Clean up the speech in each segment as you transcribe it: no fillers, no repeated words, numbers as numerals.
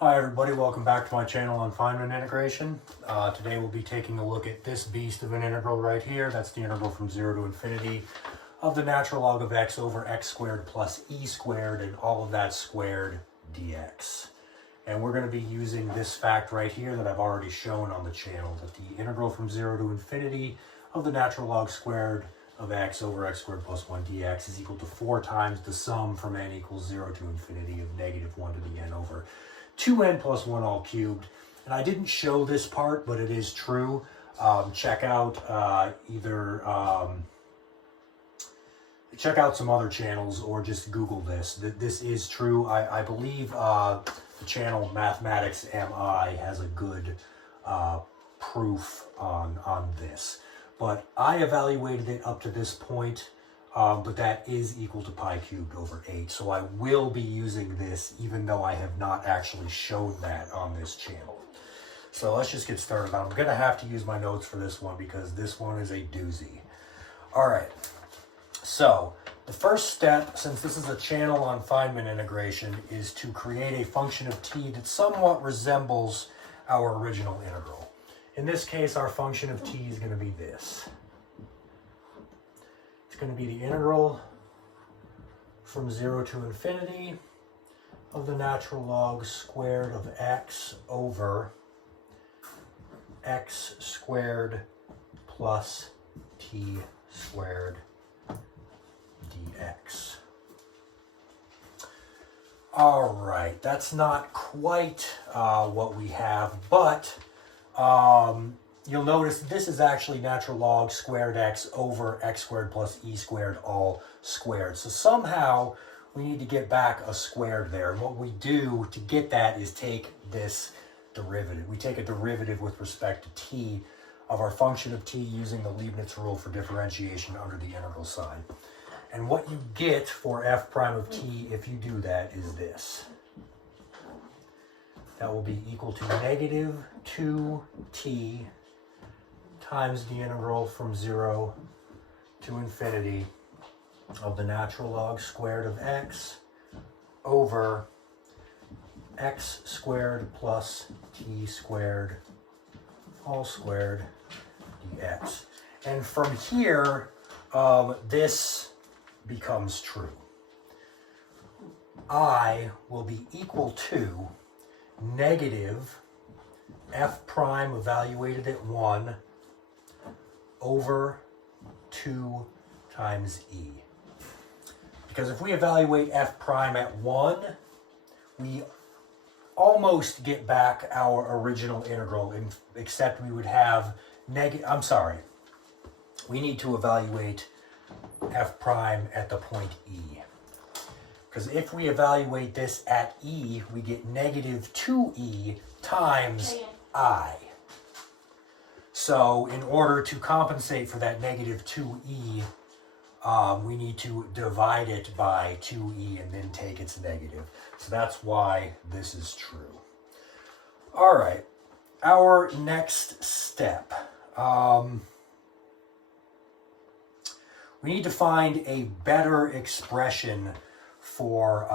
Hi everybody, welcome back to my channel on Feynman integration. Today we'll be taking a look at this beast of an integral right here. That's the integral from 0 to infinity of the natural log of x over x squared plus e squared and all of that squared dx. And we're going to be using this fact right here that I've already shown on the channel, that the integral from 0 to infinity of the natural log squared of x over x squared plus 1 dx is equal to 4 times the sum from n equals 0 to infinity of negative 1 to the n over 2n plus 1 all cubed. And I didn't show this part, but it is true. Check out check out some other channels or just Google this. This is true. I believe the channel Mathematics MI has a good proof on this. But I evaluated it up to this point. But that is equal to pi cubed over 8. So I will be using this even though I have not actually shown that on this channel. So let's just get started. I'm going to have to use my notes for this one because this one is a doozy. All right. So the first step, since this is a channel on Feynman integration, is to create a function of t that somewhat resembles our original integral. In this case, our function of t is going to be this. It's going to be the integral from 0 to infinity of the natural log squared of x over x squared plus t squared dx. All right, that's not quite what we have, but you'll notice this is actually natural log squared x over x squared plus e squared all squared. So somehow we need to get back a squared there. And what we do to get that is take this derivative. We take a derivative with respect to t of our function of t using the Leibniz rule for differentiation under the integral sign. And what you get for f prime of t if you do that is this. That will be equal to negative 2t times the integral from 0 to infinity of the natural log squared of x over x squared plus t squared all squared dx. And from here, this becomes true. I will be equal to negative f prime evaluated at 1 over 2 times e. Because if we evaluate f prime at 1, we almost get back our original integral, except we would have we need to evaluate f prime at the point e. Because if we evaluate this at e, we get negative 2e times I. So in order to compensate for that negative 2e, we need to divide it by 2e and then take its negative. So that's why this is true. All right, our next step. We need to find a better expression for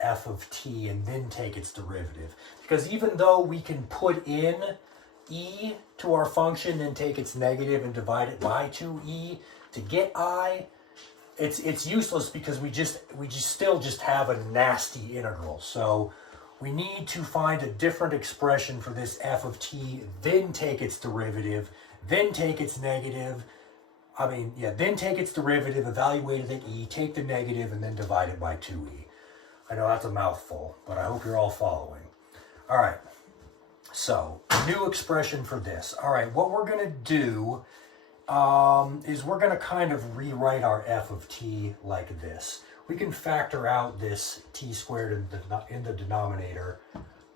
f of t and then take its derivative. Because even though we can put in e to our function and take its negative and divide it by 2e to get I, it's useless because we still just have a nasty integral. So we need to find a different expression for this f of t, then take its derivative, then take its negative, then take its derivative, evaluate it at e, take the negative, and then divide it by 2e. I know that's a mouthful, but I hope you're all following. All right, so new expression for this. All right, what we're going to do is we're going to kind of rewrite our f of t like this. We can factor out this t squared in the denominator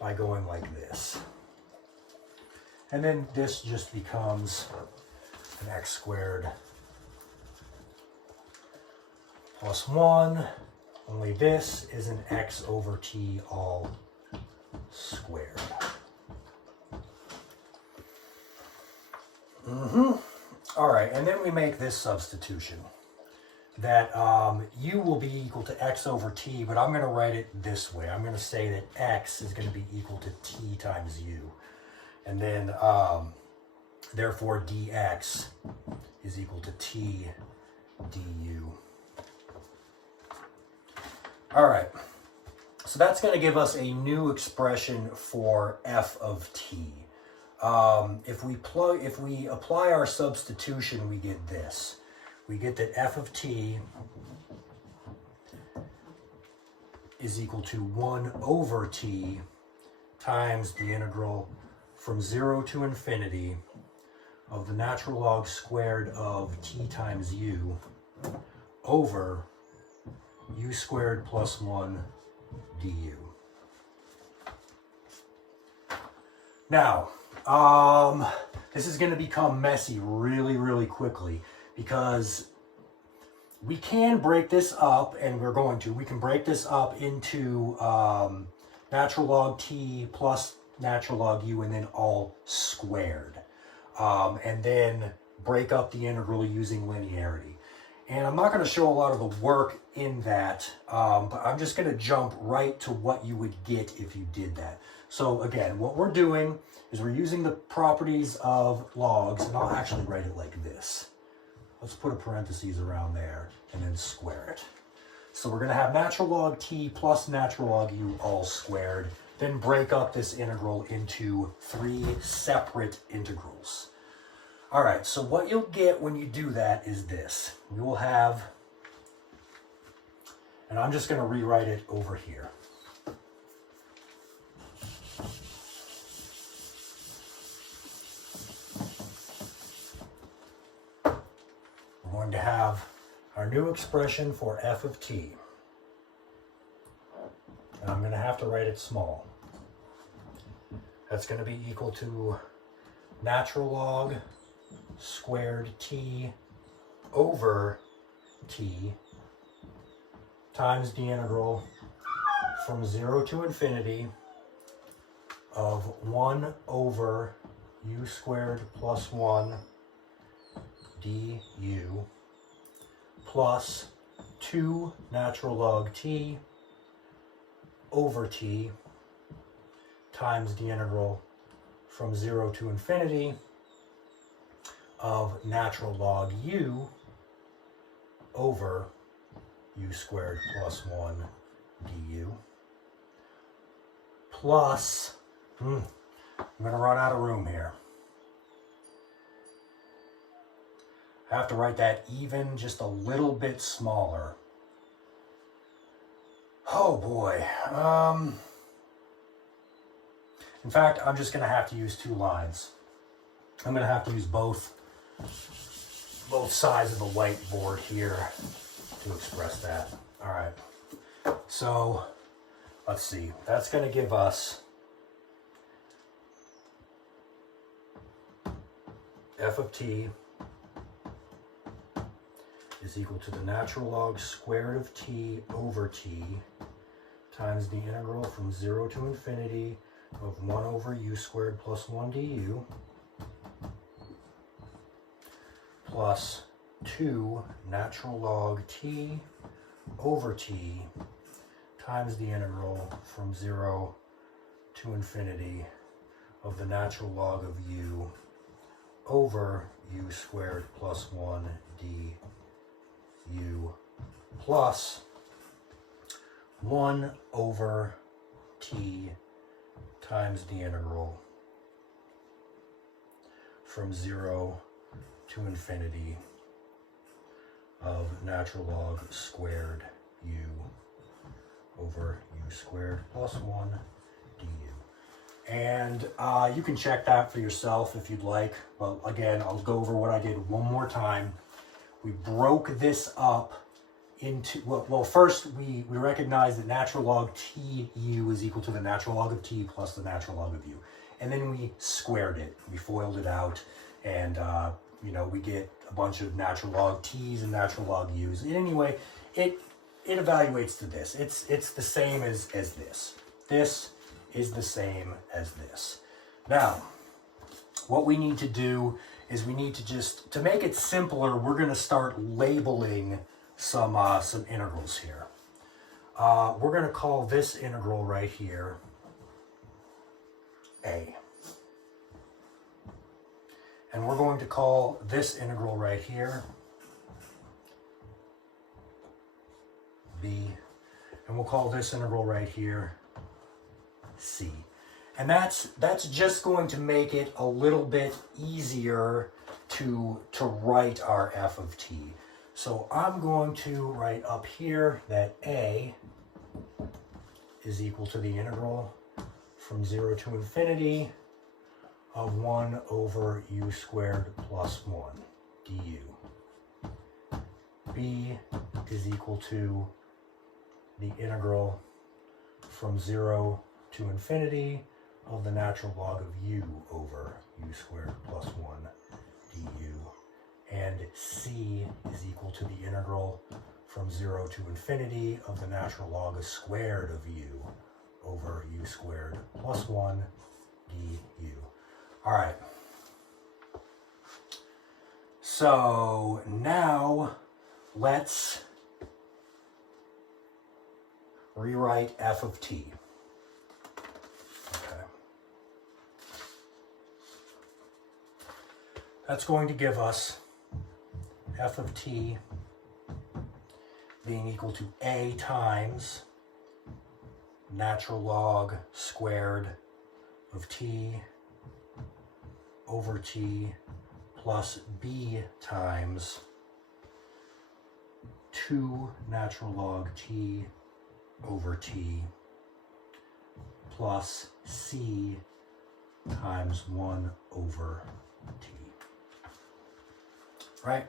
by going like this. And then this just becomes an x squared plus 1, only this is an x over t all squared. All right, and then we make this substitution. that u will be equal to x over t, but I'm going to write it this way. I'm going to say that x is going to be equal to t times u. And then, therefore, dx is equal to t du. All right. So that's going to give us a new expression for f of t. If we apply our substitution, we get this. We get that f of t is equal to 1 over t times the integral from 0 to infinity of the natural log squared of t times u over u squared plus 1 du. Now, this is going to become messy really, really quickly, because we can break this up, and we can break this up into natural log t plus natural log u, and then all squared. And then break up the integral using linearity. And I'm not going to show a lot of the work in that, but I'm just going to jump right to what you would get if you did that. So again, what we're doing is we're using the properties of logs, and I'll actually write it like this. Let's put a parentheses around there and then square it. So we're going to have natural log t plus natural log u all squared, then break up this integral into 3 separate integrals. All right, so what you'll get when you do that is this. You will have, and I'm just going to rewrite it over here. We're going to have our new expression for f of t. And I'm going to have to write it small. That's going to be equal to natural log squared t over t times the integral from 0 to infinity of 1 over u squared plus 1 du plus 2 natural log t over t times the integral from 0 to infinity of natural log u over u squared plus 1 du plus, I'm going to run out of room here. I have to write that even just a little bit smaller. Oh boy. In fact, I'm just going to have to use 2 lines. I'm going to have to use both sides of the whiteboard here to express that. All right. So let's see. That's going to give us f of t is equal to the natural log squared of t over t times the integral from 0 to infinity of 1 over u squared plus 1 du plus 2 natural log t over t times the integral from 0 to infinity of the natural log of u over u squared plus 1 du plus 1 over t times the integral from 0 to infinity of natural log squared u over u squared plus 1 du. And you can check that for yourself if you'd like, but again, I'll go over what I did one more time. We broke this up into, well first we recognize that natural log tu is equal to the natural log of t plus the natural log of u. And then we squared it. We FOILed it out, and we get a bunch of natural log t's and natural log u's. And anyway, it evaluates to this. It's the same as this. This is the same as this. Now, what we need to do is we need to just, to make it simpler, we're going to start labeling some integrals here. We're going to call this integral right here A. And we're going to call this integral right here B. And we'll call this integral right here C. And that's just going to make it a little bit easier to write our f of t. So I'm going to write up here that A is equal to the integral from 0 to infinity of 1 over u squared plus 1 du. B is equal to the integral from 0 to infinity of the natural log of u over u squared plus 1 du. And C is equal to the integral from 0 to infinity of the natural log squared of u over u squared plus 1 du. All right. So now let's rewrite f of t. Okay. That's going to give us f of t being equal to a times natural log squared of t over t plus b times 2 natural log t over t plus c times 1 over t. Right?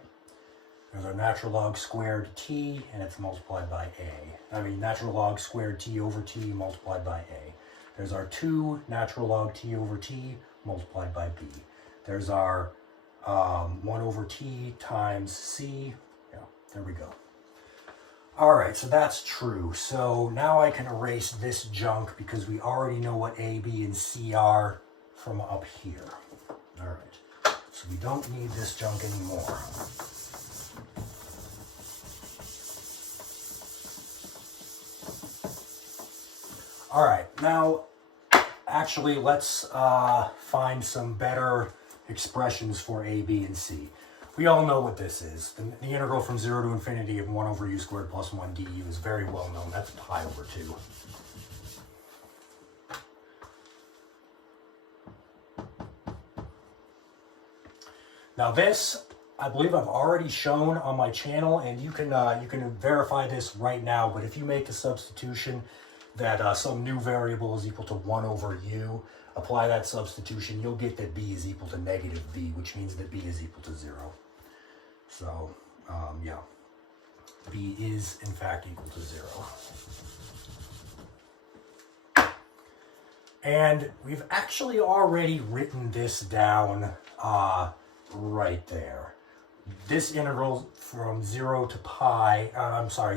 There's our natural log squared t, and it's multiplied by a. I mean, natural log squared t over t multiplied by a. There's our 2 natural log t over t multiplied by b. There's our 1 over t times c. Yeah, there we go. All right, so that's true. So now I can erase this junk because we already know what a, b, and c are from up here. All right, so we don't need this junk anymore. All right, now actually let's find some better expressions for a, b, and c. We all know what this is. The integral from 0 to infinity of 1 over u squared plus 1 du is very well known. That's pi over 2. Now this, I believe I've already shown on my channel, and you can verify this right now, but if you make the substitution that some new variable is equal to 1 over u, apply that substitution, you'll get that b is equal to negative v, which means that b is equal to 0. So, yeah, b is in fact equal to 0. And we've actually already written this down right there. This integral from 0 to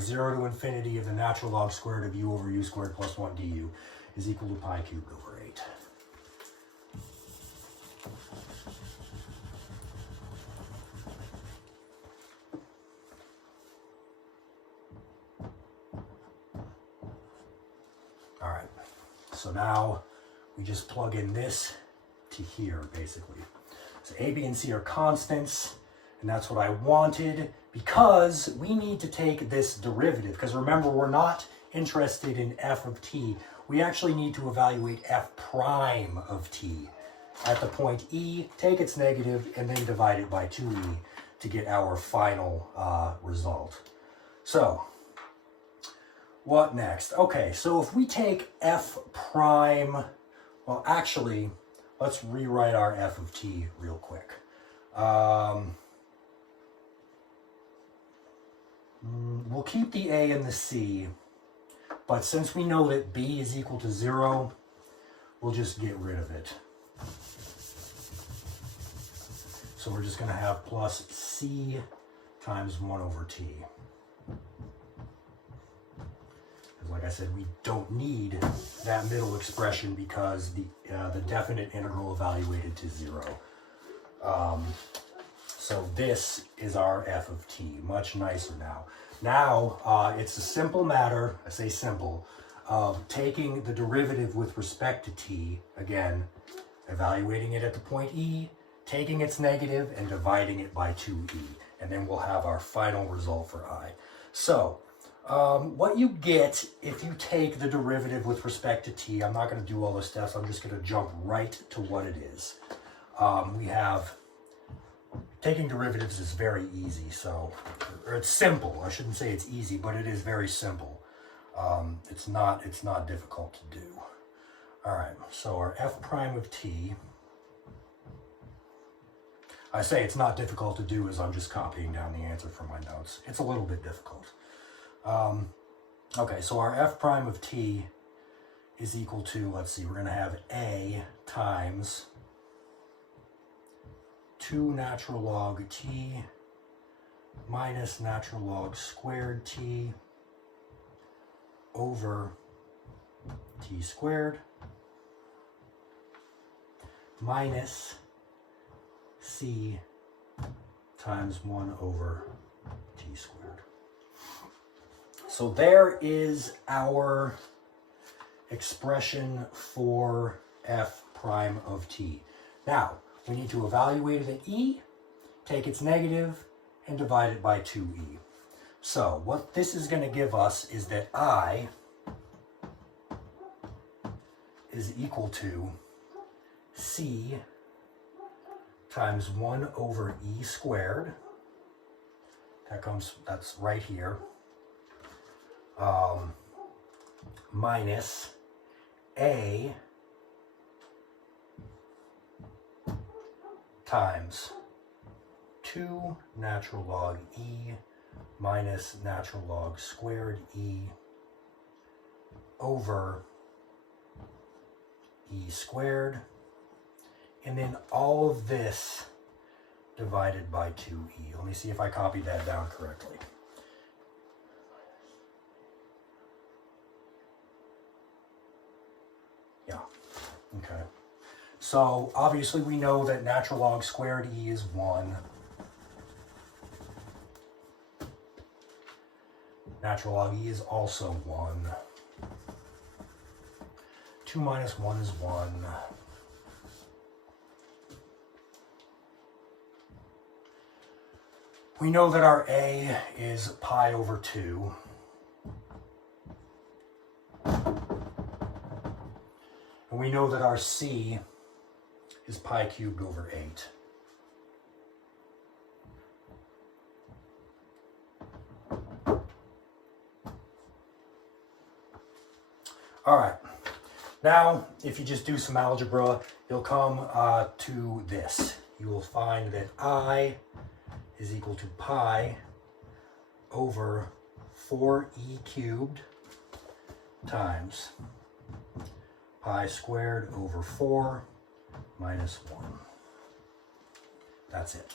0 to infinity of the natural log squared of u over u squared plus 1 du is equal to pi cubed over 8. All right, so now we just plug in this to here, basically. So a, b, and c are constants, and that's what I wanted because we need to take this derivative, because remember, we're not interested in f of t. We actually need to evaluate f prime of t at the point e, take its negative, and then divide it by 2e to get our final result. So, what next? Okay, so if we take f prime, well, actually, let's rewrite our f of t real quick. We'll keep the a and the c, but since we know that b is equal to 0, we'll just get rid of it. So we're just going to have plus c times 1 over t. Like I said, we don't need that middle expression because the definite integral evaluated to 0. So this is our f of t, much nicer now. Now, it's a simple matter, I say simple, of taking the derivative with respect to t, again, evaluating it at the point e, taking its negative and dividing it by 2e. And then we'll have our final result for I. So, what you get if you take the derivative with respect to t, I'm not going to do all the steps, I'm just going to jump right to what it is. We have, taking derivatives is very easy, so, or it's simple. I shouldn't say it's easy, but it is very simple. It's not difficult to do. All right, so our f prime of t, I say it's not difficult to do as I'm just copying down the answer from my notes. It's a little bit difficult. Okay, so our f prime of t is equal to, let's see, we're going to have a times 2 natural log t minus natural log squared t over t squared minus c times 1 over t squared. So there is our expression for f prime of t. Now, we need to evaluate it at e, take its negative, and divide it by 2e. So what this is going to give us is that I is equal to c times 1 over e squared. That's right here. Minus a times 2 natural log e minus natural log squared e over e squared, and then all of this divided by 2e. Let me see if I copied that down correctly. Yeah, okay. So obviously we know that natural log squared e is 1. Natural log e is also 1. 2 minus 1 is 1. We know that our a is pi over 2. And we know that our c is pi cubed over 8. All right. Now, if you just do some algebra, you'll come to this. You will find that I is equal to pi over 4e cubed times pi squared over 4 minus 1. That's it.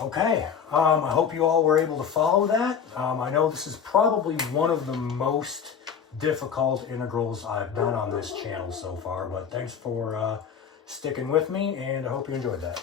Okay, I hope you all were able to follow that. I know this is probably one of the most difficult integrals I've done on this channel so far, but thanks for sticking with me, and I hope you enjoyed that.